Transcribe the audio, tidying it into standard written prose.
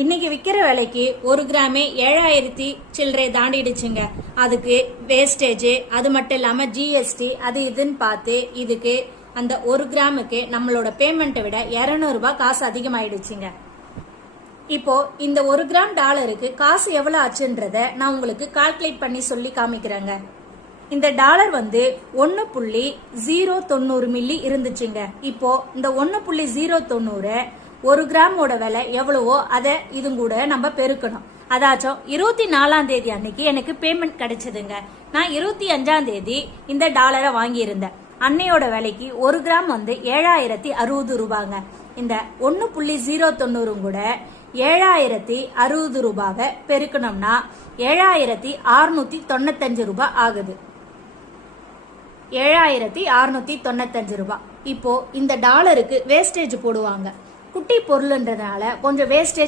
இன்னைக்கு விற்கிற விலைக்கு ஒரு கிராமே 7000 சில்லறை தாண்டிடுச்சுங்க. அதுக்கு வேஸ்டேஜ், அது மட்டும் இல்லாம ஜிஎஸ்டி அது இதுன்னு பார்த்து இதுக்கு அந்த ஒரு கிராமுக்கு நம்மளோட பேமெண்ட்டை விட 200 ரூபாய் காசு அதிகமாயிடுச்சுங்க. இப்போ இந்த ஒரு கிராம் டாலருக்கு காசு எவ்வளவு ஆச்சுன்றத நான் உங்களுக்கு கால்குலேட் பண்ணி சொல்லி காமிக்கிறேங்க. இந்த டாலர் 1.090 மில்லி இருந்துச்சுங்க. இப்போ இந்த 1.090 ஒரு கிராமோட விலை எவ்வளவோ அதை இது கூட நம்ம பெருக்கணும். அதாச்சும் 24ஆம் தேதி அன்னைக்கு எனக்கு பேமெண்ட் கிடைச்சதுங்க. நான் 25ஆம் தேதி இந்த டாலரை வாங்கியிருந்தேன். அன்னையோட விலைக்கு ஒரு கிராம் 7060 ரூபாங்க. இந்த 1.090 கூட 7060 ரூபாவை பெருக்கணும்னா 7695 ரூபாய் ஆகுது. 7695 ரூபாய். இப்போ இந்த டாலருக்கு வேஸ்டேஜ் போடுவாங்க. குட்டி பொருள்ன்றதுனால கொஞ்சம் வேஸ்டேஜ்